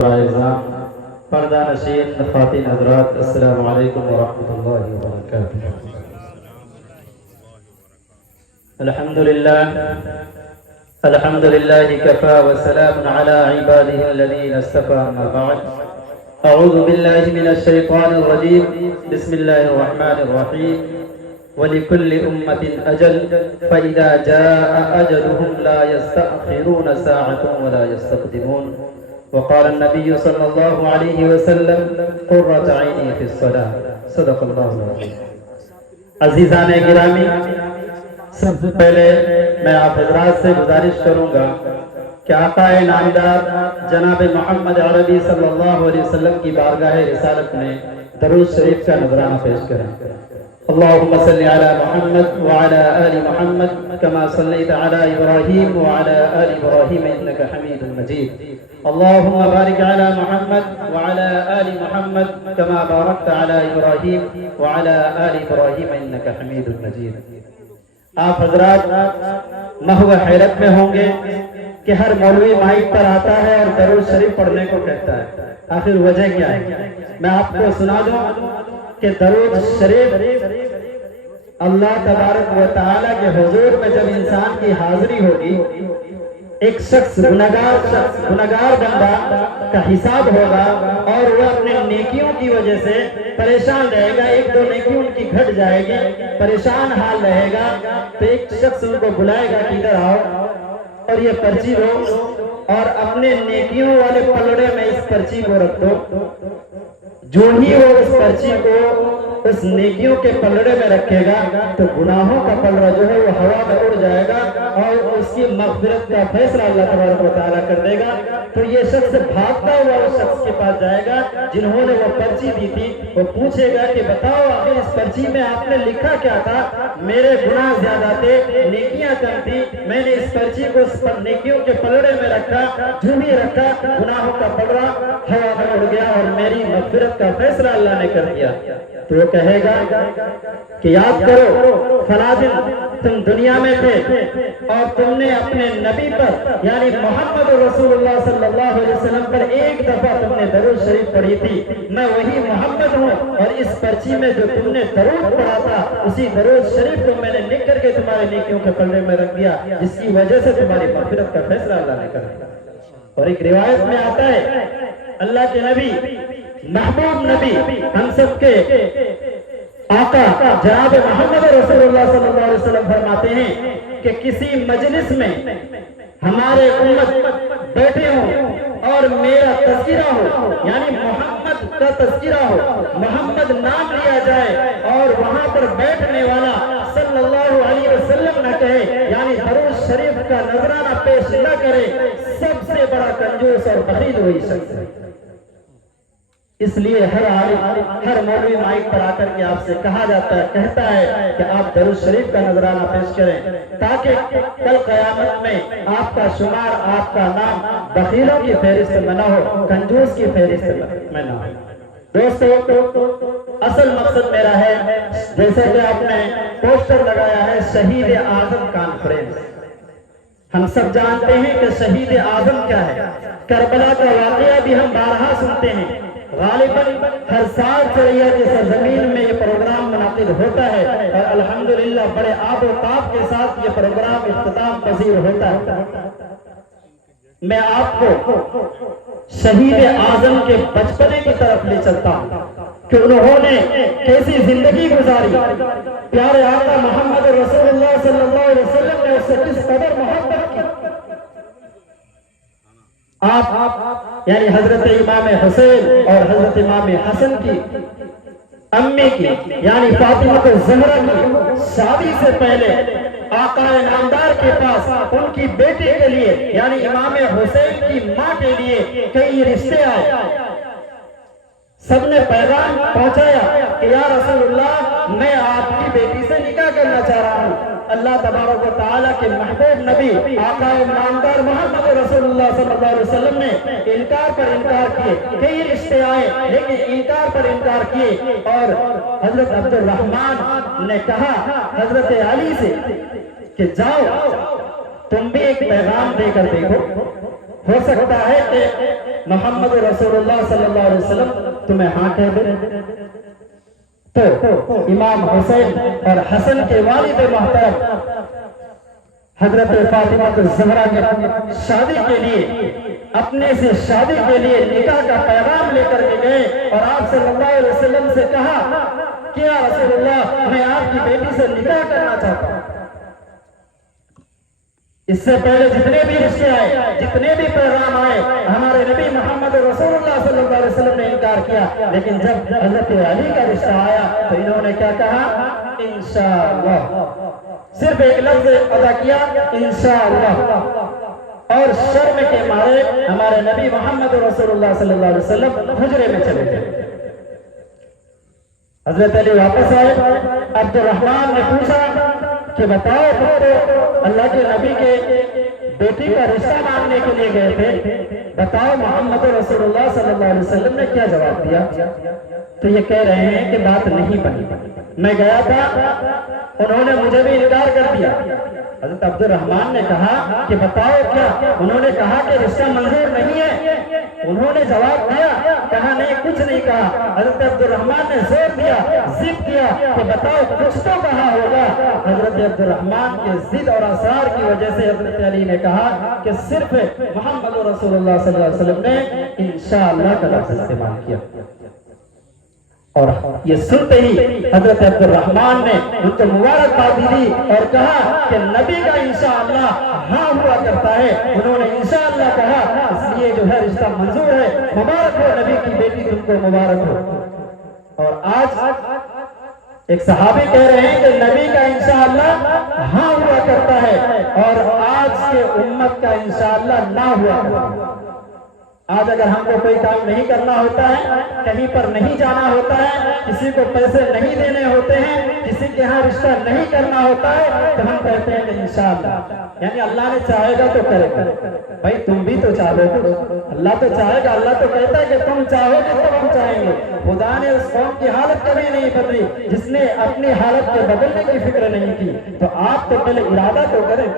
پردہ نشین خواتین حضرات، السلام علیکم ورحمۃ اللہ وبرکاتہ۔ الحمد للہ کفا وسلام علی عباده الذین اصطفى، اما بعد، اعوذ باللہ من الشیطان الرجیم، بسم اللہ الرحمن الرحیم۔ وَلِكُلِّ أُمَّةٍ أَجَلٌ فَإِذَا جَاءَ أَجَلُهُمْ لَا يَسْتَأْخِرُونَ سَاعَةً وَلَا يَسْتَقْدِمُونَ۔ وقال النبي صلى الله عليه وسلم قرة عيني في الصلاة، صدق الله العظيم۔ عزیزان گرامی، سب سے پہلے میں آپ حضرات سے گزارش کروں گا کہ آقا نامدار جناب محمد عربی صلی اللہ علیہ وسلم کی بارگاہ رسالت میں درود شریف کا نذرانہ پیش کریں۔ اللهم صل على محمد وعلى آل محمد كما صليت على إبراهيم وعلى آل إبراهيم إنك حميد مجيد۔ اللهم بارك على محمد وعلى آل محمد كما باركت على إبراهيم وعلى آل إبراهيم إنك حميد مجيد۔ آپ حضرات محو حیرت میں ہوں گے کہ ہر مولوی مائک پر آتا ہے اور درود شریف پڑھنے کو کہتا ہے، آخر وجہ کیا ہے؟ میں آپ کو سنا دوں کہ درود شریف اللہ تبارک و تعالیٰ کے حضور میں جب انسان کی حاضری ہوگی، ایک شخص گناہگار بندہ کا حساب ہوگا اور وہ اپنے نیکیوں کی وجہ سے پریشان رہے گا، ایک دو نیکی ان کی گھٹ جائے گی، پریشان حال رہے گا، تو ایک شخص ان کو بلائے گا کہ ادھر آؤ اور یہ پرچی دو اور اپنے نیکیوں والے پلڑے میں اس پرچی کو رکھ دو۔ جو ہی وہ اس پرچی کو اس نیکیوں کے پلڑے میں رکھے گا تو گناہوں کا پلڑا جو ہے وہ ہوا میں اڑ جائے گا اور اس کی مغفرت کا فیصلہ اللہ تبارک و تعالیٰ کر دے گا۔ تو یہ شخص بھاگتا ہوا اس شخص کے پاس جائے گا جنہوں نے وہ پرچی دی تھی، وہ پوچھے گا کہ بتاؤ آخر اس پرچی میں آپ نے لکھا کیا تھا؟ میرے گناہ زیادہ تھے، نیکیاں کم تھی، میں نے اس پرچی کو نیکیوں کے پلڑے میں رکھا، جو بھی رکھا گناہوں کا پلڑا ہوا میں اڑ گیا اور میری مغفرت کا فیصلہ اللہ نے کر دیا۔ تو وہ کہے گا کہ یاد کرو فلاں دن تم دنیا میں تھے اور تم نے اپنے نبی پر یعنی محمد رسول اللہ صلی اللہ علیہ وسلم پر ایک دفعہ تم نے درود شریف پڑھی تھی، میں وہی محمد ہوں اور اس پرچی میں جو تم نے درود پڑھا تھا اسی درود شریف کو میں نے لکھ کر کے تمہارے نیکیوں کے پلڑے میں رکھ دیا، جس کی وجہ سے تمہاری مغفرت کا فیصلہ اللہ نے کر دیا۔ اور ایک روایت میں آتا ہے اللہ کے نبی محبوب نبی ہم سب کے آقا جناب محمد رسول اللہ صلی اللہ علیہ وسلم فرماتے ہیں کہ کسی مجلس میں ہمارے امت بیٹھے ہوں اور میرا تذکرہ ہو یعنی محمد کا تذکرہ ہو، محمد نام لیا جائے اور وہاں پر بیٹھنے والا صلی اللہ علیہ وسلم نہ کہے یعنی درود شریف کا نذرانہ پیش نہ کرے، سب سے بڑا کنجوس اور بخیل وہی شخص ہے۔ اس لیے ہر مولوی مائک پر آ کر کے آپ سے کہتا ہے کہ آپ درود شریف کا نذرانہ پیش کریں تاکہ کل قیامت میں آپ کا شمار، آپ کا نام بخیلوں کی فہرست میں نہ ہو، کنجوس کی فہرست میں نہ ہو۔ دوستو، اصل مقصد میرا ہے جیسے کہ آپ نے پوسٹر لگایا ہے شہید اعظم کانفرنس۔ ہم سب جانتے ہیں کہ شہید اعظم کیا ہے، کربلا کا واقعہ بھی ہم بارہا سنتے ہیں، غالباً ہر سال چریا کی سرزمین میں یہ پروگرام منعقد ہوتا ہے اور الحمدللہ بڑے آب و تاب کے ساتھ یہ پروگرام اختتام پذیر ہوتا ہے۔ میں آپ کو شہید اعظم کے بچپنے کی طرف لے چلتا ہوں کہ انہوں نے کیسی زندگی گزاری، پیارے آقا محمد رسول اللہ صلی اللہ علیہ وسلم نے اس سے کس قدر محبت کی۔ آپ یعنی حضرت امام حسین اور حضرت امام حسن کی امی کی یعنی فاطمہ الزہرا کی شادی سے پہلے آقا نامدار کے پاس ان کی بیٹی کے لیے یعنی امام حسین کی ماں کے لیے کئی رشتے آئے، سب نے پیغام پہنچایا کہ یا رسول اللہ میں آپ کی بیٹی سے نکاح کرنا چاہ رہا ہوں۔ اللہ تبارک و تعالیٰ کے محبوب نبی آقا نامدار محمد رسول اللہ صلی اللہ علیہ وسلم نے انکار پر انکار کیے، کئی رشتے آئے لیکن انکار پر انکار کیے اور حضرت عبد الرحمن نے کہا حضرت علی سے کہ جاؤ تم بھی ایک پیغام دے کر دیکھو، ہو سکتا ہے کہ محمد رسول اللہ صلی اللہ علیہ وسلم تمہیں ہاں کہہ دے تو امام حسین اور حسن کے والد محترم حضرت فاطمہ الزہرا کے شادی کے لیے اپنے سے شادی کے لیے نکاح کا پیغام لے کر کے گئے اور آپ صلی اللہ علیہ وسلم سے کہا کہ یا رسول اللہ میں آپ کی بیٹی سے نکاح کرنا چاہتا ہوں۔ اس سے پہلے جتنے بھی رشتے آئے، جتنے بھی پیغام آئے، ہمارے نبی محمد رسول اللہ صلی اللہ علیہ وسلم نے انکار کیا، لیکن جب حضرت علی کا رشتہ آیا تو انہوں نے کیا کہا؟ انشاءاللہ، صرف ایک لفظ ادا کیا، انشاءاللہ، اور شرم کے مارے ہمارے نبی محمد رسول اللہ صلی اللہ علیہ وسلم حجرے میں چلے گئے۔ حضرت علی واپس آئے، عبد الرحمن نے پوچھا کہ بتاؤ تو اللہ کے نبی کے بیٹی کا رشتہ مانگنے کے لیے گئے تھے، بتاؤ محمد رسول اللہ صلی اللہ علیہ وسلم نے کیا جواب دیا؟ تو یہ کہہ رہے ہیں کہ بات نہیں بنی، میں گیا تھا انہوں نے مجھے بھی انکار کر دیا۔ حضرت عبد الرحمن نے کہا کہ بتاؤ کیا؟ انہوں نے کہا کہ رشتہ منظور نہیں ہے، انہوں نے جواب دیا، کہا نہیں کچھ نہیں کہا۔ حضرت عبد الرحمن نے زور دیا، ضد کیا کہ بتاؤ کچھ تو کہا ہوگا۔ حضرت عبد الرحمن کے ضد اور اصرار کی وجہ سے حضرت علی نے کہا کہ صرف محمد رسول اللہ صلی اللہ علیہ وسلم نے انشاءاللہ کا لفظ استعمال کیا، اور یہ سنتے ہی حضرت عبد الرحمن نے ان کو مبارکباد دی اور کہا کہ نبی کا انشاءاللہ ہاں ہوا کرتا ہے۔ انہوں نے انشاءاللہ کہا، اس لیے جو ہے رشتہ منظور ہے، مبارک ہو نبی کی بیٹی، تم کو مبارک ہو۔ اور آج ایک صحابی کہہ رہے ہیں کہ نبی کا انشاءاللہ ہاں ہوا کرتا ہے اور آج کے امت کا انشاءاللہ نہ ہوا کرتا ہے۔ آج اگر ہم کو کوئی کام نہیں کرنا ہوتا ہے، کہیں پر نہیں جانا ہوتا ہے، کسی کو پیسے نہیں دینے ہوتے ہیں، کسی کے ہاں رشتہ نہیں کرنا ہوتا ہے، تو ہم کہتے ہیں کہ انشاءاللہ، یعنی اللہ نے چاہے گا تو کرے گا۔ بھائی تم بھی تو چاہو گے، اللہ تو چاہے گا، اللہ تو کہتا ہے کہ تم چاہو گے تو ہم چاہیں گے۔ خدا نے اس قوم کی حالت کبھی نہیں بدلی جس نے اپنی حالت کے بدلنے کی فکر نہیں کی، تو آپ تو پہلے ارادہ تو کریں۔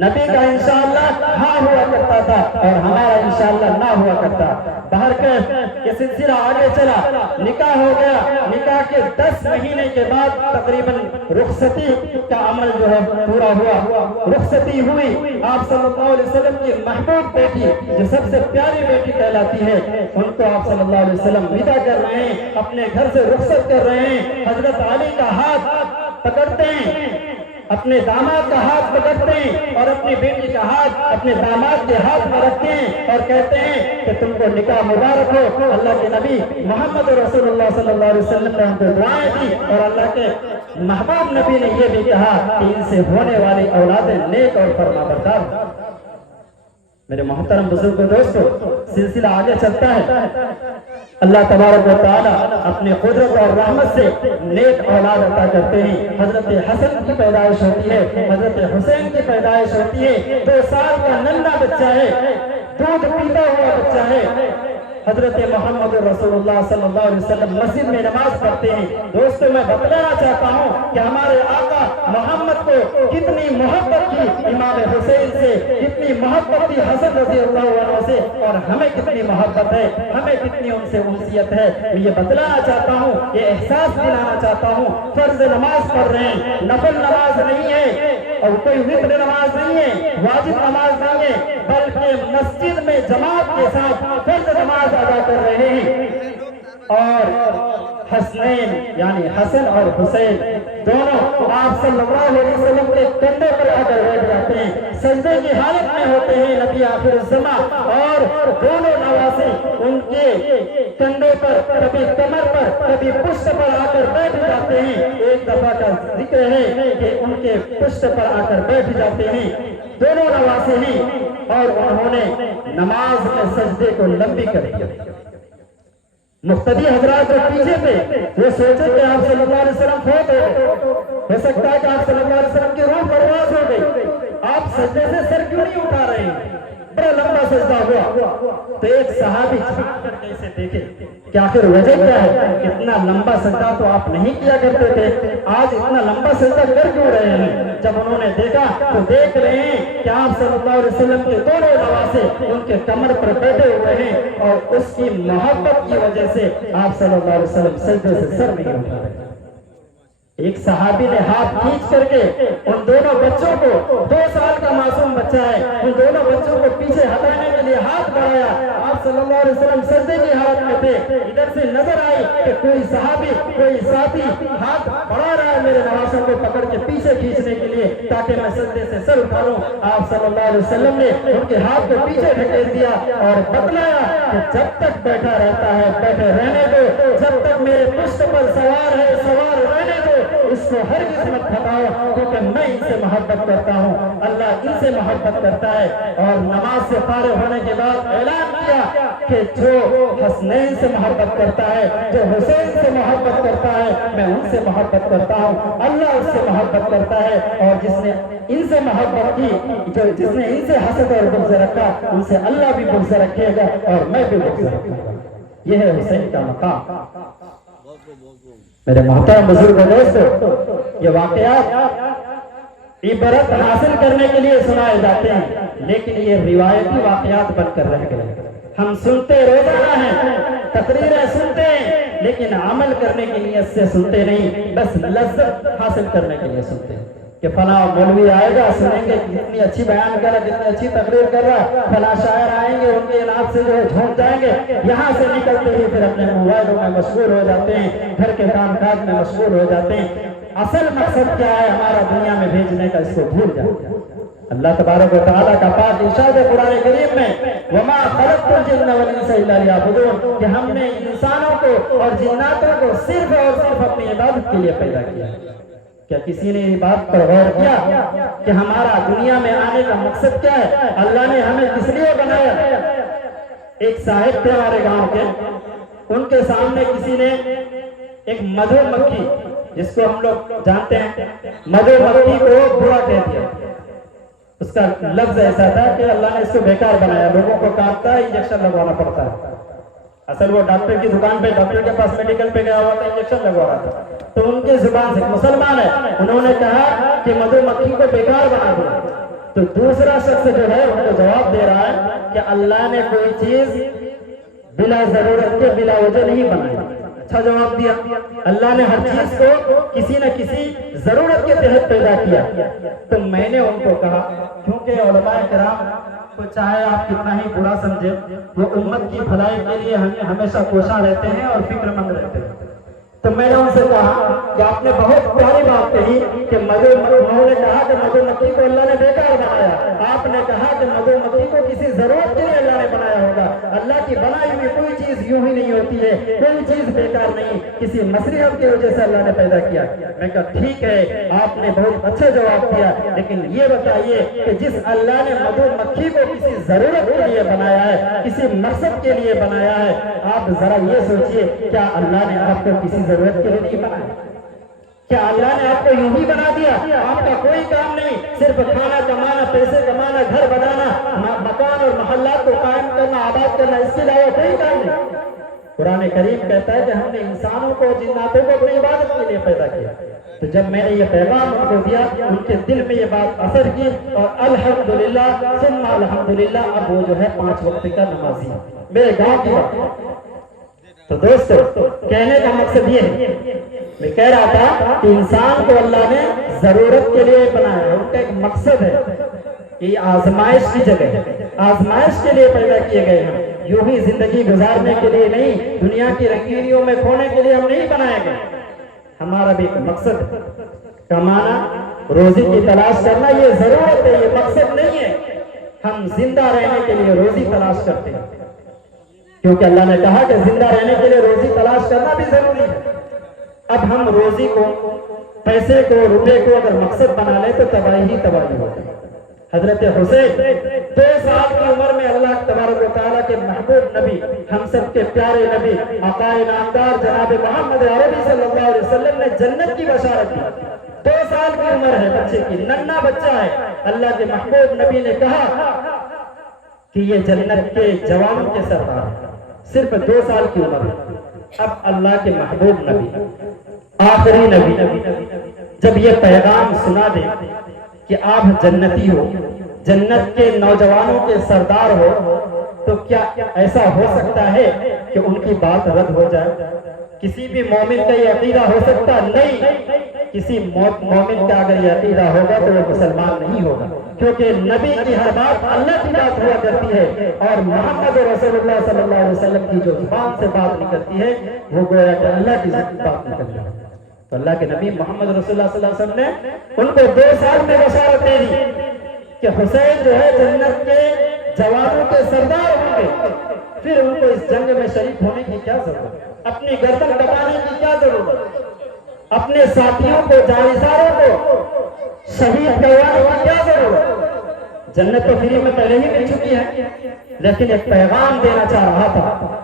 نبی کا انشاءاللہ ہاں ہوا کرتا تھا اور ہمارا انشاءاللہ نہ ہوا کرتا۔ بہرکیف یہ سلسلہ آگے چلا، نکاح ہو گیا، نکاح کے 10 مہینے کے بعد تقریباً رخصتی کا عمل جو ہے پورا ہوا، رخصتی ہوئی۔ آپ صلی اللہ علیہ وسلم کی محبوب بیٹی جو سب سے پیاری بیٹی کہلاتی ہے، ان کو آپ صلی اللہ علیہ وسلم ودا کر رہے ہیں، اپنے گھر سے رخصت کر رہے ہیں۔ حضرت علی کا ہاتھ پکڑتے ہیں، اپنے داماد کا ہاتھ پکڑتے ہیں اور اپنی بیٹی کا ہاتھ اپنے داماد کے ہاتھ میں رکھتے ہیں اور کہتے ہیں کہ تم کو نکاح مبارک ہو۔ اللہ کے نبی محمد رسول اللہ صلی اللہ علیہ وسلم نے ان کو دعائیں دی اور اللہ کے محبوب نبی نے یہ بھی کہا کہ ان سے ہونے والی اولادیں نیک اور فرمانبردار۔ میرے محترم بزرگوں دوستو، سلسلہ آگے چلتا ہے۔ اللہ تبارک و تعالی اپنے قدرت اور رحمت سے نیک اولاد عطا کرتے ہیں۔ حضرت حسن کی پیدائش ہوتی ہے، حضرت حسین کی پیدائش ہوتی ہے، 2 سال کا ننھا بچہ ہے، دودھ پیتا ہوا بچہ ہے۔ حضرت محمد رسول اللہ صلی اللہ علیہ وسلم مسجد میں نماز پڑھتے ہیں۔ دوستو میں بتلانا چاہتا ہوں کہ ہمارے آقا محمد کو کتنی محبت کی امام حسین سے، کتنی محبت کی حسن رضی اللہ عنہ سے، اور ہمیں کتنی محبت ہے، ہمیں کتنی ان سے انسیت ہے۔ میں یہ بتلانا چاہتا ہوں، یہ احساس دلانا چاہتا ہوں، فرض نماز پڑھ رہے ہیں، نفل نماز نہیں ہے اور کوئی وتر نماز نہیں ہے، واجب نماز نہیں ہے، بلکہ مسجد میں جماعت کے ساتھ فرض نماز ادا کر رہے ہیں۔ اور حسنین یعنی حسن اور حسین دونوں آپ صلی اللہ علیہ وسلم کے کندھے پر آ کر بیٹھ جاتے ہیں، سجدے کی حالت میں ہوتے ہیں نبی آخر الزمان، اور دونوں نواسے ان کے کندھے پر، کبھی کمر پر، کبھی پشت پر آ کر بیٹھ جاتے ہیں۔ ایک دفعہ کا ذکر ہے کہ ان کے پشت پر آ کر بیٹھ جاتے ہیں، دونوں نواسے ہیں، اور انہوں نے نماز میں سجدے کو لمبی کر دیا۔ مقتدی حضرات جو پیچھے تھے وہ سوچے کہ آپ صلی اللہ علیہ وسلم فوت ہو سکتا ہے کہ آپ صلی اللہ علیہ وسلم کی روح پرواز ہو گئی، آپ سجدے سے سر کیوں نہیں اٹھا رہے ہیں؟ بڑا لمبا سجدہ ہوا تو ایک صحابی جھانک کر کے اسے دیکھے کہ آخر وجہ کیا ہے، اتنا لمبا سجدہ تو آپ نہیں کیا کرتے تھے، آج اتنا لمبا سجدہ کر کیوں رہے ہیں؟ جب انہوں نے دیکھا تو دیکھ رہے ہیں کہ آپ صلی اللہ علیہ وسلم کے دونوں نواسے ان کے کمر پر بیٹھے ہوئے ہیں اور اس کی محبت کی وجہ سے آپ صلی اللہ علیہ وسلم سجدے سے سر نہیں اٹھا رہے۔ ایک صحابی نے ہاتھ کھینچ کر کے ان دونوں بچوں کو، 2 سال کا معصوم بچہ ہے، ان دونوں بچوں کو پیچھے ہٹانے کے لیے ہاتھ بڑھایا۔ آپ صلی اللہ علیہ وسلم سجدے کی حالت میں تھے، ادھر سے نظر آئی کہ کوئی صحابی، کوئی ساتھی ہاتھ بڑھا رہا ہے میرے نواسوں کو پکڑ کے پیچھے کھینچنے کے لیے تاکہ میں سجدے سے سر اٹھا لوں۔ آپ صلی اللہ علیہ وسلم نے ان کے ہاتھ کو پیچھے ڈھکیل دیا اور بتلایا کہ جب تک بیٹھا رہتا ہے بیٹھے رہنے دو، جب تک میرے پشت پر سوار ہے سوار رہنے دو، اس کو ہرگز مت ہٹاؤ کیونکہ میں ان سے محبت کرتا ہوں، اللہ ان سے محبت کرتا ہے۔ اور نماز سے فارغ ہونے کے بعد اعلان کیا کہ جو حسنین سے محبت کرتا ہے، جو حسین سے محبت کرتا ہے، میں ان سے محبت کرتا ہوں، اللہ اس سے محبت کرتا ہے، اور جس نے ان سے محبت کی، جس نے ان سے حسد اور بغض رکھا، ان سے اللہ بھی بغض رکھے گا اور میں بھی بغض رکھوں گا۔ یہ ہے حسین کا مقام۔ میرے محترم بزرگ دوستو، یہ واقعات عبرت حاصل کرنے کے لیے سنائے جاتے ہیں، لیکن یہ روایتی واقعات بن کر رہ گئے۔ ہم سنتے روزانہ ہیں، تقریریں سنتے ہیں، لیکن عمل کرنے کی نیت سے سنتے نہیں، بس لذت حاصل کرنے کے لیے سنتے ہیں کہ فلاں مولوی آئے گا، سنیں گے کتنی اچھی بیان کر رہا، کتنی اچھی تقریر کر رہا، فلاں شاعر آئیں گے، ان کے انعام سے جو ہے جھونک جائیں گے، یہاں سے نکلتے ہی پھر اپنے موبائلوں میں مشغول ہو جاتے ہیں، گھر کے کام کاج میں مشغول ہو جاتے ہیں۔ اصل مقصد کیا ہے ہمارا دنیا میں بھیجنے کا، اس کو بھول جاتے ہیں۔ اللہ تبارک و تعالیٰ کا پاک ارشاد ہے قرآن کریم میں، وَمَا خَلَقْتُ الْجِنَّ وَالْإِنسَ إِلَّا لِيَعْبُدُونَ، کہ ہم نے انسانوں کو اور جناتوں کو صرف اور صرف اپنی عبادت کے لیے پیدا کیا۔ کیا کسی نے اس بات پر غور کیا کہ ہمارا دنیا میں آنے کا مقصد کیا ہے؟ اللہ نے ہمیں کس لیے بنایا؟ ایک صاحب تھے ہمارے گاؤں کے، ان کے سامنے کسی نے ایک مدھو مکھی، جس کو ہم لوگ جانتے ہیں، مدھو مکھی کو برا کہہ دیا۔ اس کا لفظ ایسا تھا کہ اللہ نے اس کو بیکار بنایا، لوگوں کو کاٹتا ہے، انجیکشن لگوانا پڑتا ہے۔ اصل وہ ڈاکٹر کی دکان پہ، ڈاکٹر کے پاس میڈیکل پہ گیا ہوا تھا، انجیکشن لگوا رہا تھا، تو ان کی زبان سے، مسلمان ہے، انہوں نے کہا کہ مدھو مکھی کو بیکار بنا دیا۔ تو دوسرا شخص جو ہے ان کو جواب دے رہا ہے کہ اللہ نے کوئی چیز بلا ضرورت کے بلا وجہ نہیں بنائی۔ اچھا جواب دیا، اللہ نے ہر چیز کو کسی نہ کسی ضرورت کے تحت پیدا کیا۔ تو میں نے ان کو کہا، کیونکہ علماء کرام کو چاہے آپ کتنا ہی برا سمجھے، وہ امت کی بھلائی کے لیے ہمیشہ کوشاں رہتے ہیں اور فکر مند رہتے ہیں۔ تو میں نے ان سے کہا کہ آپ نے بہت پیاری بات کہی کہ انہوں نے کہا کہ مدھو مکھی کو اللہ نے بیکار بنایا، آپ نے کہا کہ مدھو مکھی کو کسی ضرورت کے لیے اللہ نے بنایا ہوگا۔ اللہ کی بنائی ہوئی کوئی چیز یوں ہی نہیں ہوتی ہے، کوئی چیز بیکار نہیں، کسی مصلحت کی وجہ سے اللہ نے پیدا کیا۔ میں کہا ٹھیک ہے، آپ نے بہت اچھا جواب دیا، لیکن یہ بتائیے کہ جس اللہ نے مدھو مکھی کو کسی ضرورت کے لیے بنایا ہے، کسی مقصد کے لیے بنایا ہے، آپ ذرا یہ سوچئے کیا اللہ نے آپ کو کسی ضرورت کے لیے نہیں بنایا؟ کیا اللہ نے آپ کو یوں ہی بنا دیا؟ آپ کا کوئی کام نہیں، صرف کھانا کمانا، پیسے کمانا، گھر بنانا، مکان اور محلات کو قائم کرنا، آباد کرنا، اس کے علاوہ کوئی کام نہیں۔ قرآن کریم کہتا ہے کہ ہم نے انسانوں کو، جناتوں کو اپنی عبادت کے لیے پیدا کیا۔ تو جب میں نے یہ پیغام ان کو دیا، ان کے دل میں یہ بات اثر کی، اور الحمدللہ ثم الحمدللہ اب وہ جو ہے 5 وقت کا نمازی ہے، میرے گاؤں کی بات۔ تو دوستو، کہنے کا مقصد یہ ہے، میں کہہ رہا تھا کہ انسان کو اللہ نے ضرورت کے لیے بنایا، ان کا ایک مقصد ہے، یہ آزمائش کی جگہ ہے، آزمائش کے لیے پیدا کیے گئے ہیں، یوں ہی زندگی گزارنے کے لیے نہیں، دنیا کی رنگینیوں میں کھونے کے لیے ہم نہیں بنائے گئے۔ ہمارا بھی ایک مقصد ہے، کمانا، روزی کی تلاش کرنا، یہ ضرورت ہے، یہ مقصد نہیں ہے۔ ہم زندہ رہنے کے لیے روزی تلاش کرتے ہیں، کیونکہ اللہ نے کہا کہ زندہ رہنے کے لیے روزی تلاش کرنا بھی ضروری ہے۔ اب ہم روزی کو، پیسے کو، روپے کو اگر مقصد بنا لیں تو تباہی ہی تباہی ہوتی ہے۔ حضرت حسین 2 سال کی عمر میں اللہ تبارک و تعالیٰ کے محبوب نبی، ہم سب کے پیارے نبی، آقا نامدار جناب محمد عربی صلی اللہ علیہ وسلم نے جنت کی بشارت دی۔ 2 سال کی عمر ہے بچے کی، ننھا بچہ ہے۔ اللہ کے محبوب نبی نے کہا کہ یہ جنت کے جوانوں کے سردار ہیں، صرف 2 سال کی عمر ہے۔ اب اللہ کے محبوب نبی، آخری نبی جب یہ پیغام سنا دے کہ آپ جنتی ہو، جنت کے نوجوانوں کے سردار ہو، تو کیا ایسا ہو سکتا ہے کہ ان کی بات رد ہو جائے؟ کسی بھی مومن کا یہ عقیدہ ہو سکتا نہیں؟ کسی مومن کا اگر یہ عقیدہ ہوگا تو وہ مسلمان نہیں ہوگا، کیونکہ نبی کی ہر بات اللہ کی بات ہوا کرتی ہے، اور محمد رسول اللہ صلی اللہ علیہ وسلم کی جو زبان سے بات نکلتی ہے وہ گویا کہ اللہ کی بات نکلتی ہے۔ تو اللہ کے نبی محمد رسول اللہ صلی اللہ علیہ وسلم نے ان کو 2 سال میں بشارت دے دی کہ حسین جو ہے جنت کے جوانوں کے سردار ہوں گے، پھر ان کو اس جنگ میں شریک ہونے کی کیا ضرورت، اپنی گردن کٹانے کی کیا ضرورت، اپنے ساتھیوں کو جانثاروں کو شہید کروانے کی کیا ضرورت؟ جنت تو فری میں پہلے ہی مل چکی ہے، لیکن ایک پیغام دینا چاہ رہا تھا۔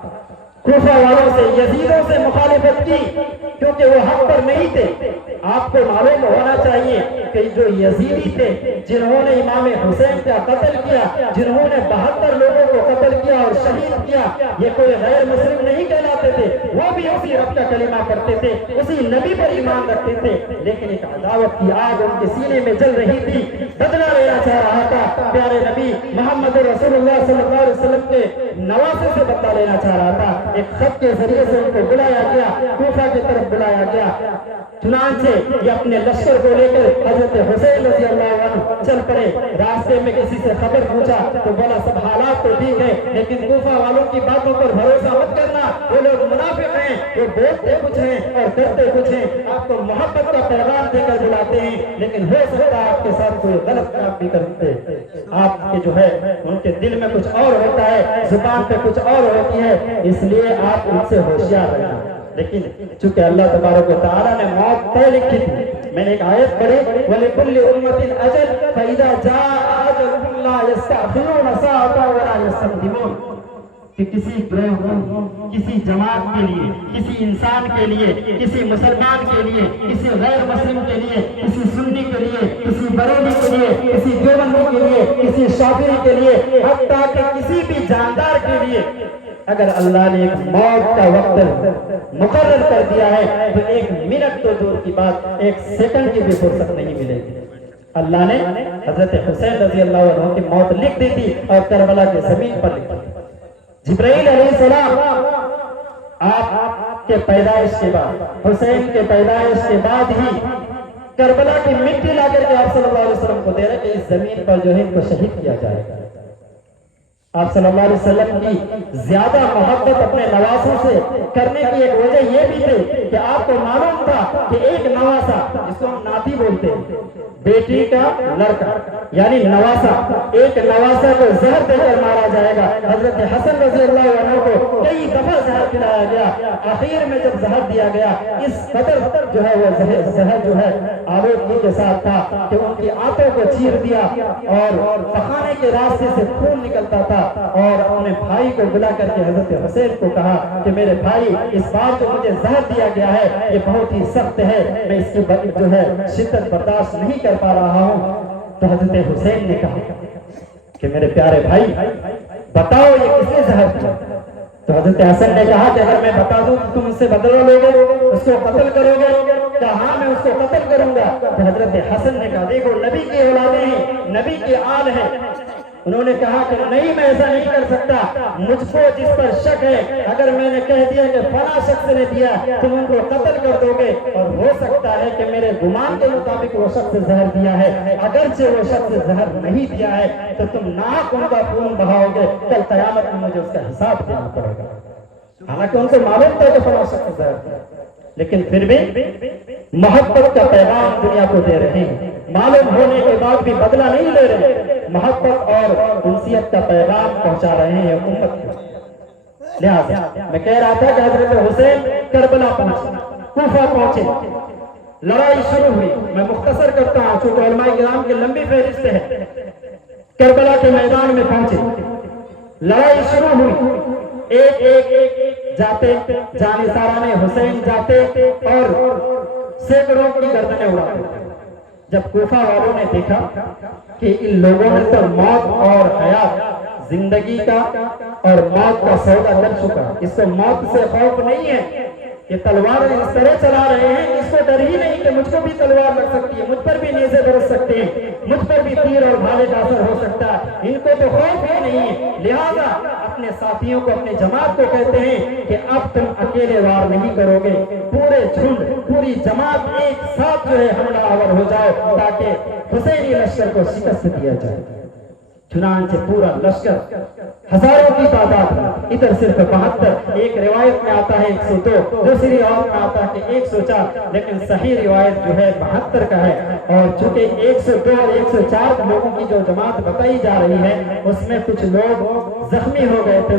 کوفہ والوں سے، یزیدوں سے مخالفت کی کیونکہ وہ حق پر نہیں تھے۔ آپ کو معلوم ہونا چاہیے کہ جو یزیدی تھے جنہوں نے امام حسین کا قتل کیا، جنہوں نے 72 لوگوں کو قتل کیا اور شہید کیا، یہ کوئی غیر مسلم نہیں کہلاتے تھے، وہ بھی اسی رب کا کلمہ کرتے تھے، اسی نبی پر ایمان رکھتے تھے، لیکن ایک عداوت کی آگ ان کے سینے میں جل رہی تھی، بدلہ لینا چاہ رہا تھا۔ پیارے نبی محمد رسول اللہ صلی اللہ علیہ وسلم کے نواسے سے بدلہ لینا چاہ رہا تھا۔ ایک خط کے ذریعے سے ان کو بلایا گیا، کوفہ کی طرف بلایا گیا۔ چنانچہ یہ اپنے لشکر کو لے کر حضرت حسین رضی اللہ عنہ چل پڑے۔ راستے میں کسی سے خبر پوچھا تو بولا سب حالات تو ٹھیک ہے، لیکن کوفہ والوں کی باتوں پر بھروسہ مت کرنا، وہ لوگ منافق ہیں، وہ بولتے کچھ ہیں اور کرتے کچھ ہیں، آپ کو محبت کا پیغام دے کر بلاتے ہیں، لیکن ہو سکتا ہے آپ کے ساتھ کوئی غلط کام بھی کرتے، آپ کے جو ہے ان کے دل میں کچھ اور ہوتا ہے، زبان پہ کچھ اور ہوتی ہے، اس لیے آپ ان سے ہوشیار رہنا۔ لیکن چونکہ اللہ تبارک و تعالیٰ نے موت طے لکھی تھی، میں نے ایک آیت پڑھی وَلِكُلِّ أُمَّةٍ أَجَلٌ فَإِذَا جَاءَ أَجَلُهُمْ لَا يَسْتَأْخِرُونَ سَاعَةً وَلَا يَسْتَقْدِمُونَ، کہ کسی گروہ، کسی جماعت کے لیے، کسی انسان کے لیے، کسی مسلمان کے لیے، کسی غیر مسلم کے لیے، کسی سنی کے لیے، کسی بریلی کے لیے، کسی دیوبندی کے لیے، کسی شافعی کے لیے، حتیٰ کہ کسی بھی جاندار کے لیے اگر اللہ نے ایک موت کا وقت مقرر کر دیا ہے تو 1 منٹ تو دور کی بات 1 سیکنڈ کی بھی فرصت نہیں ملے گی۔ اللہ نے حضرت حسین رضی اللہ عنہ کی موت لکھ دی تھی اور کربلا کی زمین پر لکھ دی۔ جبرائیل علیہ السلام آپ کے پیدائش کے بعد، حسین کے پیدائش کے بعد ہی کربلا کی مٹی لا کر کے آپ صلی اللہ علیہ وسلم کو دے رہے کہ اس زمین پر جو ہے ان کو شہید کیا جائے گا۔ آپ صلی اللہ علیہ وسلم کی زیادہ محبت اپنے نواسوں سے کرنے کی ایک وجہ یہ بھی تھی کہ آپ کو معلوم تھا کہ ایک نواسا، جس کو ہم ناتی بولتے ہیں، بیٹی کا لڑکا یعنی نواسا، ایک نواسا کو زہر دے کر مارا جائے گا۔ حضرت حسن رضی اللہ عنہ کو کئی دفعہ زہر پلایا گیا، آخر میں جب زہر دیا گیا اس قدر جو ہے وہ زہر جو ہے آلودگی کے ساتھ تھا کہ ان کی آنتوں کو چیر دیا اور پخانے کے راستے سے خون نکلتا تھا، اور اپنے بھائی کو بلا کر کے حضرت حسین کو کہا کہ میرے بھائی اس بار جو مجھے زہر دیا گیا ہے یہ بہت ہی سخت ہے، میں اس کی جو ہے شدت برداشت نہیں کر پا رہا ہوں۔ تو حضرت حسین نے کہا کہ میرے پیارے بھائی بتاؤ یہ کس نے زہر دیا؟ تو حضرت حسن نے کہا کہ اگر میں بتا دوں تو تم اس سے بدلہ لو گے، اس کو قتل کرو گے؟ کہا ہاں میں اس کو قتل کروں گا۔ تو حضرت حسن نے کہا دیکھو نبی کی اولادیں ہیں، نبی کی آل ہے۔ انہوں نے کہا کہ نہیں میں ایسا نہیں کر سکتا، مجھ کو جس پر شک ہے اگر میں نے کہہ دیا کہ فلاں شخص نے دیا تم ان کو قتل کر دو گے، اور ہو سکتا ہے کہ میرے گمان کے مطابق وہ شخص زہر دیا ہے، اگرچہ وہ شخص زہر نہیں دیا ہے تو تم ناک ان کا خون بہاؤ گے، کل قیامت میں مجھے اس کا حساب دینا پڑے گا۔ حالانکہ ان کو معلوم تھا کہ فلاں شخص زہر دیا، لیکن پھر بھی محبت کا پیغام دنیا کو دے رہے ہیں، معلوم ہونے کے بعد بھی بدلہ نہیں لے رہے، محبت اور انسیت کا پیغام پہنچا رہے ہیں امت کو۔ لہٰذا میں کہہ رہا تھا کہ حضرت حسین کربلا پہنچے، کوفہ پہنچے، لڑائی شروع ہوئی۔ میں مختصر کرتا ہوں چونکہ علماء کرام کی لمبی فہرست ہے۔ کربلا کے میدان میں پہنچے، لڑائی شروع ہوئی، ایک ایک جاتے جانثاران حسین جاتے اور سینکڑوں کی گردنیں اڑاتے۔ جب کوفہ والوں نے دیکھا کہ ان لوگوں نے تو موت اور حیات زندگی کا اور موت کا سودا کر چکا، اس کو موت سے خوف نہیں ہے، یہ تلواریں اس طرح چلا رہے ہیں، اس کو ڈر ہی نہیں کہ مجھ کو بھی تلوار لگ سکتی ہے، مجھ پر بھی نیزے برس سکتے ہیں، مجھ پر بھی تیر اور بھالے کا اثر ہو سکتا ہے، ان کو تو خوف ہی نہیں ہے۔ لہذا اپنے ساتھیوں کو، اپنے جماعت کو کہتے ہیں کہ اب تم اکیلے وار نہیں کرو گے، پورے جھنڈ، پوری جماعت ایک ساتھ جو ہے حملہ آور ہو جاؤ تاکہ حسینی لشکر کو شکست دیا جائے۔ چنانچہ پورا لشکر ہزاروں کی تعداد میں، ادھر صرف 72، ایک روایت میں آتا ہے 102، دوسری روایت میں آتا ہے کہ 104، لیکن صحیح روایت جو ہے 72 کا ہے۔ اور چونکہ 102 اور 104 لوگوں کی جو جماعت بتائی جا رہی ہے، اس میں کچھ لوگ زخمی ہو گئے تھے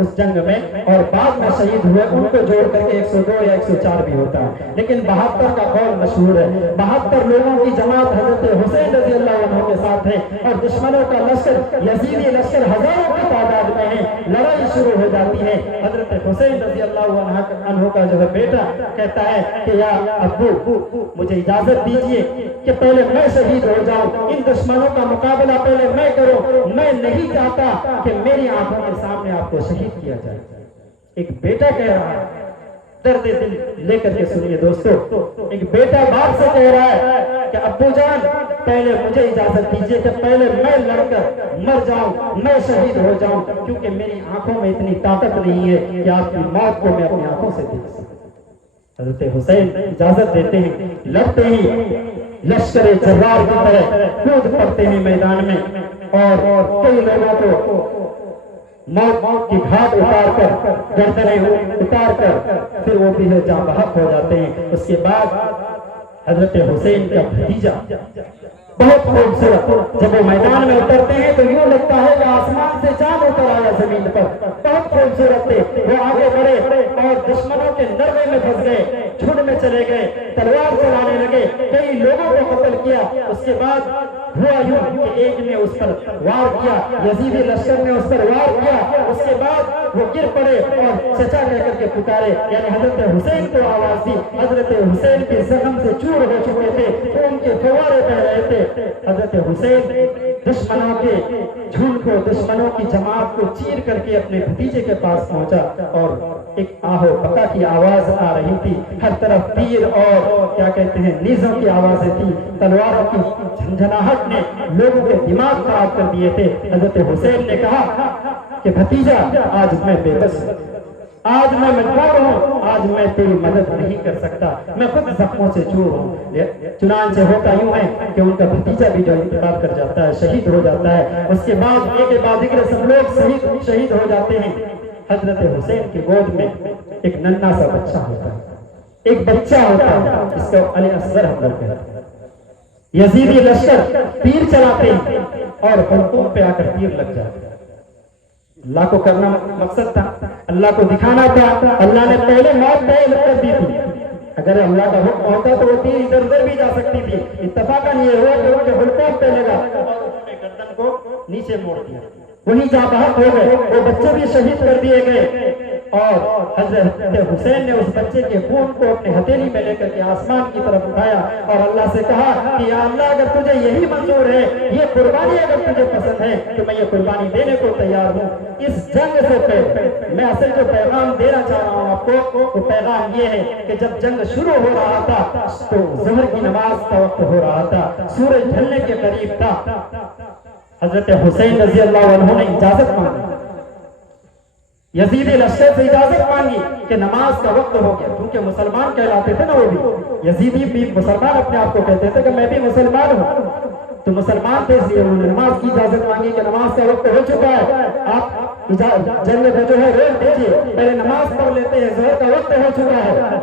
اس جنگ میں اور بعد میں شہید ہوئے، ان کو جوڑ کر کے 102 یا 104 بھی ہوتا ہے، لیکن 72 کا قول مشہور ہے۔ 72 لوگوں کی جماعت حضرت حسین رضی اللہ عنہ کے ساتھ ہے، اور دشمنوں کا لشکر، یزیدی لشکر ہزاروں کی تعداد میں ہے، لڑائی شروع ہو جاتی ہے۔ حضرت حسین رضی اللہ عنہ کا جو ہے بیٹا کہتا ہے کہ یا ابو مجھے اجازت دیجئے کہ پہلے میں شہید ہو جاؤں، ان دشمنوں کا مقابلہ پہلے میں کروں، میں نہیں چاہتا کہ میری آنکھوں کے سامنے آپ کو شہید کیا جائے۔ ایک بیٹا کہہ رہا ہے، درد دل لے کر کے سنیے دوستو، ایک بیٹا باپ سے کہہ رہا ہے کہ ابو جان پہلے مجھے اجازت دیجئے کہ پہلے میں لڑ کر مر جاؤں، میں شہید ہو جاؤں، کیونکہ میری آنکھوں میں اتنی طاقت نہیں ہے کہ آپ کی موت کو میں اپنی آنکھوں سے دیکھ سکوں۔ حضرت حسین اجازت دیتے ہیں، لڑتے ہی لشکر جرار کی طرح کود پڑتے ہیں میدان میں، اور کئی لوگوں کو موت کی گھاٹ اتار کر، گردنیں اتار کر پھر وہ بھی جاں بحق ہو جاتے ہیں۔ اس کے بعد حضرت حسین کا بھتیجا بہت خوبصورت، جب وہ میدان میں اترتے ہیں تو یوں لگتا ہے کہ آسمان سے چاند اتر آیا زمین پر، بہت خوبصورت تھے۔ وہ آگے بڑھے اور دشمنوں کے نرغے میں پھنس گئے، جھنڈ میں چلے گئے، تلوار چلانے لگے، کئی لوگوں کو قتل کیا۔ اس کے بعد ہوا یوں کہ ایک نے اس پر وار کیا، یزیدی لشکر نے اس پر وار کیا، اس کے بعد وہ گر پڑے اور چچا کہہ کر کے پکارے، یعنی حضرت حسین کو آواز دی۔ حضرت حسین کے زخم سے چور ہو چکے تھے، خون کے فوارے بہ رہے تھے۔ حضرت حسین دشمنوں کے جھنڈ کو، دشمنوں کی جماعت کو چیر کر کے اپنے بھتیجے کے پاس پہنچا، اور ایک آہو بکا کی آواز آ رہی تھی، ہر طرف تیر اور کیا کہتے ہیں نیزوں کی آوازیں تھی، تلواروں کی جھنجھناہٹ نے لوگوں کے دماغ خراب کر دیے تھے۔ حضرت حسین نے کہا کہ بھتیجا آج میں بے بس ہوں، آج میں مجبور ہوں، آج میں تیری مدد نہیں کر سکتا، میں خود زخموں سے چور ہوں۔ چنانچہ ہوتا یوں ہے کہ ان کا بھتیجا بھی جو انتقال کر جاتا ہے، شہید ہو جاتا ہے۔ اس کے بعد ایک کے بعد ایک سب لوگ شہید ہو جاتے ہیں۔ حضرت حسین کی گود میں ایک ننھا سا بچہ ہوتا ہے، ایک بچہ ہوتا ہے، اس کو علی اصغر ہم لوگ کہتے ہیں۔ یزیدی لشکر تیر چلاتے ہیں اور خرطوم پہ آ کر تیر لگ جاتے ہیں۔ اللہ کو کرنا مقصد تھا، اللہ کو دکھانا تھا۔ اللہ نے پہلے موت طے کر دی تھی، اگر اللہ کا حکم ہوتا تو وہ تیر ادھر ادھر بھی جا سکتی تھی۔ اتفاقاً یہ ہوا کہ ان کے خرطوم پہ لگا اور انہوں نے گردن کو نیچے موڑ دیا، وہیں جاں بحق ہو گئے، وہ بچے بھی شہید کر دیے گئے۔ اور حضرت حسین نے اس بچے کے خون کو اپنے ہتھیلی میں لے کر کے آسمان کی طرف اٹھایا اور اللہ سے کہا کہ یا اللہ اگر تجھے یہی منظور ہے، یہ قربانی اگر تجھے پسند ہے تو میں یہ قربانی دینے کو تیار ہوں۔ اس جنگ سے پہلے میں اصل جو پیغام دینا چاہ رہا ہوں آپ کو، وہ پیغام یہ ہے کہ جب جنگ شروع ہو رہا تھا تو ظہر کی نماز کا وقت ہو رہا تھا، سورج ڈھلنے کے قریب تھا۔ حضرت حسین رضی اللہ عنہ نے اجازت مانگی، یزیدی لشکر سے اجازت مانگی کہ نماز کا وقت ہو گیا، کیونکہ مسلمان کہلاتے تھے نا وہ بھی، یزیدی بھی مسلمان اپنے آپ کو کہتے تھے کہ میں بھی مسلمان ہوں، تو مسلمان تھے اس لیے انہوں نے نماز کی اجازت مانگی کہ نماز کا وقت ہو چکا ہے، آپ جنگ کو جو ہے روک دیجیے، پہلے نماز پڑھ لیتے ہیں، ظہر کا وقت ہو چکا ہے۔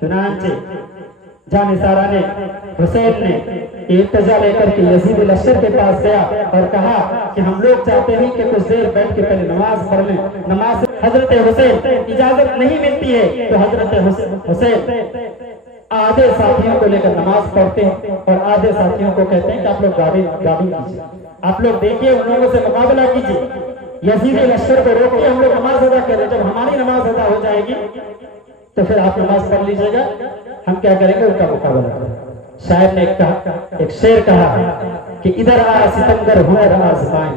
چنانچہ جانثارہ نے، حسین نے التجا لے کر کے یزیدی لشکر کے پاس گیا اور کہا کہ ہم لوگ چاہتے ہیں کہ کچھ دیر بیٹھ کے پہلے نماز پڑھ لیں۔ نماز حضرت حسین اجازت نہیں ملتی ہے تو حضرت حسین آدھے ساتھیوں کو لے کر نماز پڑھتے ہیں اور آدھے ساتھیوں کو کہتے ہیں کہ آپ لوگ گاڑی کیجیے، آپ لوگ دیکھیے ان لوگوں سے مقابلہ کیجیے، یزیدی لشکر کو روکیے، ہم لوگ نماز ادا کریں، جب ہماری نماز ادا ہو جائے گی تو پھر آپ نماز پڑھ لیجیے گا، ہم کیا کریں گے ان کا مقابلہ کریں۔ شاعر نے ایک شعر کہا کہ ادھر آ ستمگر ہنر آزمائیں،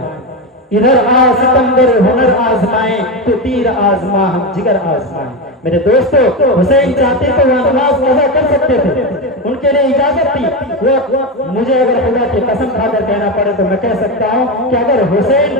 ادھر آ ستمگر ہنر آزمائیں تو تیر آزما ہم جگر آزمائیں۔ میرے دوستو، حسین چاہتے تو وہ نماز قضا کر سکتے تھے، ان کے لیے اجازت تھی۔ وہ مجھے اگر خدا کی قسم کھا کر کہنا پڑے تو میں کہہ سکتا ہوں کہ اگر حسین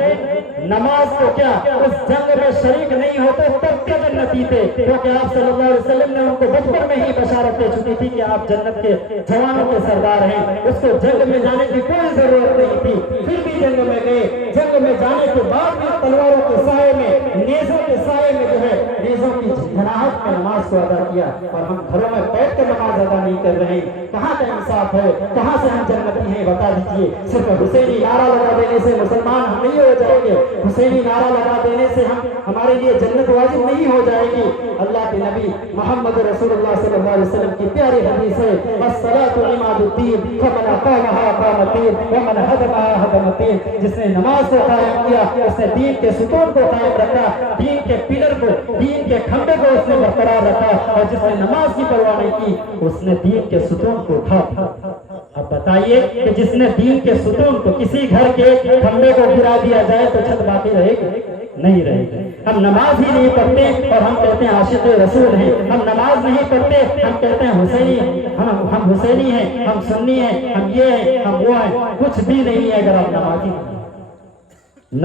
نماز کو کیا اس جنگ میں شریک نہیں ہوتے تب کیا جنتی تھے، کیونکہ آپ صلی اللہ علیہ وسلم نے ان کو بچپن میں ہی بشارت دے چکی تھی کہ آپ جنت کے جوانوں کے سردار ہیں۔ اس کو جنگ میں جانے کی کوئی ضرورت نہیں تھی، پھر بھی جنگ میں گئے۔ جنگ میں جانے کے بعد بھی تلواروں کے سائے میں، نیزوں کے سائے میں جو ہے نیزوں کی جھنجھناہٹ میں نماز کو ادا کیا، اور ہم گھروں میں بیٹھ کر نماز ادا نہیں کر رہے ہیں۔ کہاں کا انصاف ہے؟ کہاں سے ہم جنتی ہیں؟ بتا دیجیے۔ صرف حسینی نعرہ لگا دینے سے مسلمان ہم نہیں ہو جائیں گے، حسینی نعرہ لگا دینے سے ہمارے لیے جنت واجب نہیں ہو جائے گی۔ اللہ کے نبی محمد رسول اللہ صلی اللہ علیہ وسلم کی پیاری حدیث ہے، الصلاۃ عماد الدین فمن اقامها اقام الدین ومن هدمها هدم الدین۔ جس نے نماز کو قائم کیا اس نے دین کے ستون کو قائم رکھا، دین کے پلر کو، دین کے کھمبے کو اس نے برقرار رکھا، اور جس نے نماز کی پرواہ نہیں کی اس نے دین کے ستون کو اٹھا دیا۔ اب بتائیے کہ جس نے دین کے ستون کو، کسی گھر کے کھمبے کو گرا دیا جائے تو چھت باقی رہے گی؟ نہیں رہے گی۔ ہم نماز ہی نہیں پڑھتے اور ہم کہتے ہیں عاشق رسول ہیں، ہم نماز نہیں پڑھتے ہم کہتے ہیں حسینی، ہم حسینی ہیں، ہم سنی ہیں، ہم یہ ہیں، ہم وہ ہیں۔ کچھ بھی نہیں ہے اگر آپ نمازی ہیں۔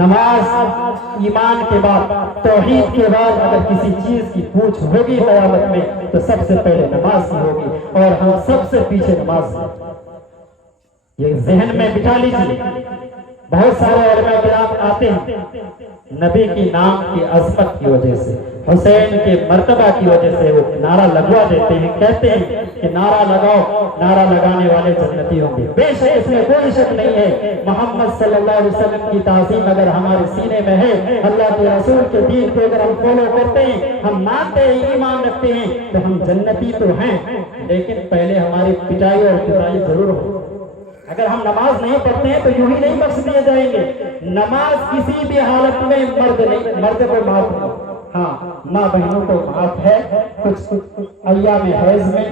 نماز ایمان کے بعد، توحید کے بعد اگر کسی چیز کی پوچھ ہوگی قیامت میں تو سب سے پہلے نماز کی ہوگی، اور ہم سب سے پیچھے نماز کی۔ یہ ذہن میں بٹھا لیجیے۔ بہت سارے علماء کرام آتے ہیں نبی کی نام کی عظمت کی وجہ سے، حسین کے مرتبہ کی وجہ سے وہ نعرہ لگوا دیتے ہیں، کہتے ہیں کہ نعرہ لگاؤ، نعرہ لگانے والے جنتی ہوں گے۔ بے شک اس میں کوئی شک نہیں ہے، محمد صلی اللہ علیہ وسلم کی تعظیم اگر ہمارے سینے میں ہے، اللہ کے رسول کے دین کو اگر ہم فالو کرتے ہیں، ہم مانتے ہیں، ایمان رکھتے ہیں، تو ہم جنتی تو ہیں، لیکن پہلے ہماری پٹائی اور پٹائی ضرور ہو۔ اگر ہم نماز نہیں پڑھتے ہیں تو یوں ہی نہیں بخش دیے جائیں گے۔ نماز کسی بھی حالت میں مرد کو معاف نہیں، ہاں ماں بہنوں کو معاف ہے، کچھ ایام حیض میں،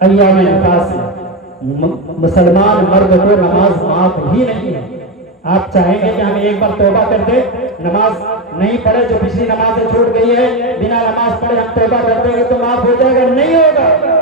ایام نفاس میں، مسلمان مرد کو نماز معاف ہی نہیں ہے۔ آپ چاہیں گے کہ ہم ایک بار توبہ کر دیں، نماز نہیں پڑھے، جو پچھلی نمازیں چھوٹ گئی ہے بنا نماز پڑھے ہم توبہ کر دیں گے تو معاف ہو جائے گا؟ نہیں ہوگا۔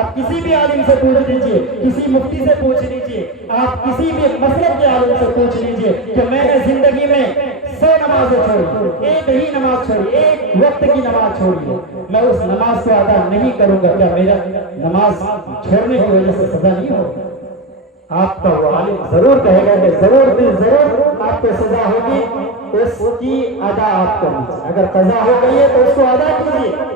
آپ کسی بھی عالم سے پوچھ لیجئے، کسی مفتی سے پوچھ لیجئے، آپ کسی بھی مسلک کے عالم سے پوچھ لیجئے کہ میں نے زندگی میں 100 نمازیں چھوڑی، ایک ہی نماز چھوڑی، ایک وقت کی نماز چھوڑی، میں اس نماز کو ادا نہیں کروں گا، کیا میرا نماز چھوڑنے کی وجہ سے سزا نہیں ہوگی؟ آپ کا وہ عالم ضرور کہے گا کہ ضرور آپ کو سزا ہوگی، اس کی ادا آپ کرنی۔ اگر قضا ہو گئی ہے تو اس کو ادا کیجیے۔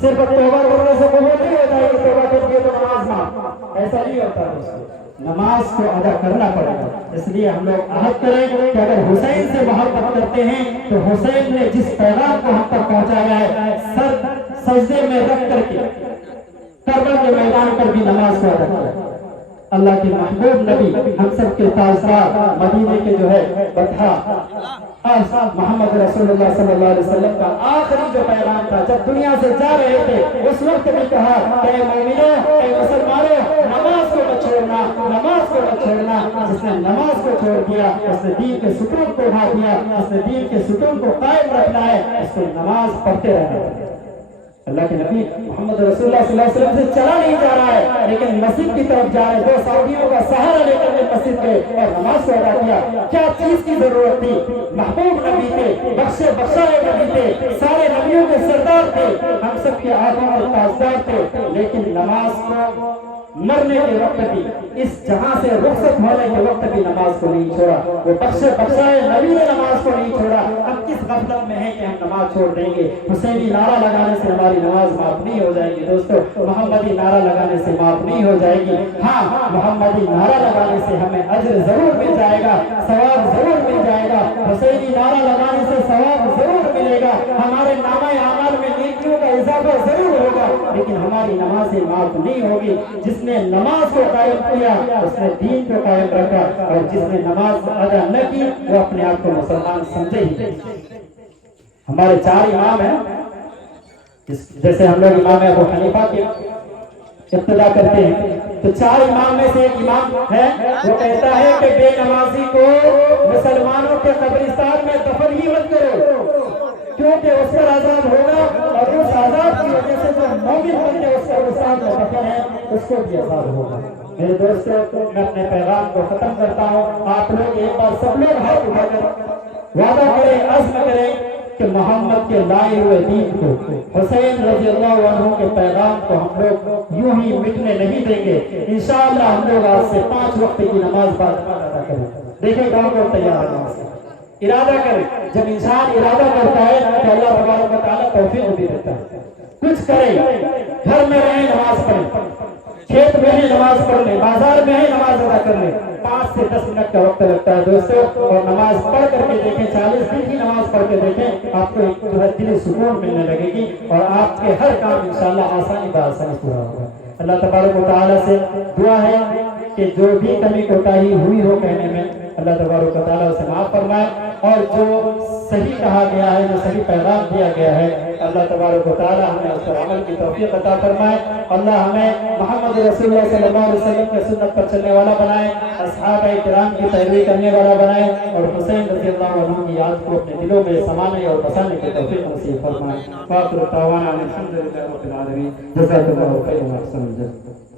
صرف توبہ کرنے سے قبول نہیں ہو جائے گی، توبہ کر دیے تو نماز معاف، ایسا نہیں ہوتا ہے۔ نماز کو ادا کرنا پڑے گا۔ اس لیے ہم لوگ عہد کریں کہ اگر حسین سے محبت کرتے ہیں تو حسین نے جس پیغام کو ہم تک پہنچایا ہے، سر سجدے میں رکھ کر کے کربلا کے میدان پر بھی نماز کو ادا کیا۔ اللہ کے محبوب نبی، ہم سب کے تاجدار، مدینے کے جو ہے بطحا محمد رسول اللہ صلی اللہ علیہ وسلم کا آخری جو پیغام تھا، جب دنیا سے جا رہے تھے اس وقت بھی کہا کہ اے مومنوں، اے مسلمانوں، نماز کو مت چھوڑنا، نماز کو مت چھوڑنا۔ جس نے نماز کو چھوڑ دیا اس نے دین کے ستون کو اٹھا دیا، اس نے دین کے ستون کو قائم رکھنا ہے، اس کو نماز پڑھتے رہنا ہے۔ اللہ کے نبی محمد رسول اللہ صلی اللہ علیہ وسلم سے چلا نہیں جا رہا ہے لیکن مسجد کی طرف جا رہے، 2 سعودیوں کا سہارا لے کر کے مسجد گئے اور نماز کو ادا کیا۔ کیا چیز کی ضرورت تھی؟ محبوب نبی تھے، بخشائے نبی تھے، سارے نبیوں کے سردار تھے، ہم سب کے آقا اور تاجدار تھے، لیکن نماز کو مرنے کے وقت بھی، اس جہاں سے رخصت ہونے کے وقت بھی نماز کو نہیں چھوڑا۔ وہ بخشائے نبی نے نماز کو نہیں چھوڑا۔ ہم کس غفلت میں ہیں کہ ہم نماز چھوڑ دیں گے؟ حسینی نعرہ لگانے سے ہماری نماز معاف نہیں ہو جائے گی دوستو، محمدی نعرہ لگانے سے معاف نہیں ہو جائے گی۔ ہاں، محمدی نعرہ لگانے سے ہمیں اجر ضرور مل جائے گا، ثواب ضرور مل جائے گا، حسینی نعرہ لگانے سے ثواب ضرور ملے گا، ہمارے نامہ اعمال میں نیکیوں کا اضافہ ضرور ہوگا، لیکن ہماری نمازیں معاف نہیں ہوگی۔ جس نے نماز کو قائم کیا اس نے دین کو قائم رکھا، اور جس نے نماز ادا نہ کی وہ اپنے آپ کو مسلمان سمجھے ہی نہیں۔ ہمارے 4 امام ہیں، جیسے ہم لوگ امام ابو حنیفہ کے ابتدا کرتے ہیں۔ تو 4 امام میں سے ایک امام ہے، وہ کہتا ہے کہ بے نمازی کو مسلمانوں کے قبرستان میں دفن ہی مت کرو، کیونکہ اس پر عذاب ہوگا، اور اس عذاب کی وجہ سے جو مومن بن کے اس قبرستان میں دفن ہے اس کو بھی عذاب ہوگا۔ میرے دوستو، میں اپنے پیغام کو ختم کرتا ہوں۔ آپ لوگ ایک بار سب لوگ ہاتھ اٹھا کر وعدہ کریں، عزم کریں کہ محمد کے لائے ہوئے دین کو، حسین رضی اللہ عنہ کے پیغام کو ہم لوگ یوں ہی مٹنے نہیں دیں گے۔ انشاءاللہ ہم لوگ آج سے 5 وقت کی نماز باجماعت ادا کریں۔ دیکھیں گاؤں کو تیار ہے، ارادہ کریں۔ جب انسان ارادہ کرتا ہے تو اللہ تبارک و تعالیٰ توفیق بھی دیتا ہے۔ کچھ کریں، گھر میں رہیں نماز پڑھیں، کھیت میں ہی نماز پڑھ لیں، بازار میں ہی نماز ادا کر لیں۔ 5 سے 10 منٹ کا وقت لگتا ہے دوستو، اور نماز پڑھ کر کے دیکھیں، 40 دن کی نماز پڑھ کے دیکھیں، آپ کو ایک دلی سکون ملنے لگے گی، اور آپ کے ہر کام انشاءاللہ آسانی بآسانی پورا ہوگا۔ اللہ تبارک و تعالیٰ سے دعا ہے کہ جو بھی کمی کوتاہی ہوئی ہو کہنے میں، اللہ تبارک و تعالیٰ اسے معاف فرمائے، اور جو صحیح کہا گیا ہے، جو صحیح پیغام دیا گیا ہے، اللہ تبارک و تعالیٰ ہمیں اس پر عمل کی توفیق عطا فرمائے۔ اللہ ہمیں محمد رسول اللہ صلی اللہ علیہ وسلم کے سنت پر چلنے والا بنائے، اصحابہ کرام کی پیروی کرنے والا بنائے، اور حسین رضی اللہ عنہ کی یاد کو اپنے دلوں میں سمانے اور بسانے کی توفیق نصیب فرمائے۔ وآخر دعوانا الحمدللہ رب العالمین۔ جزاک اللہ خیرا و احسن الجزاء۔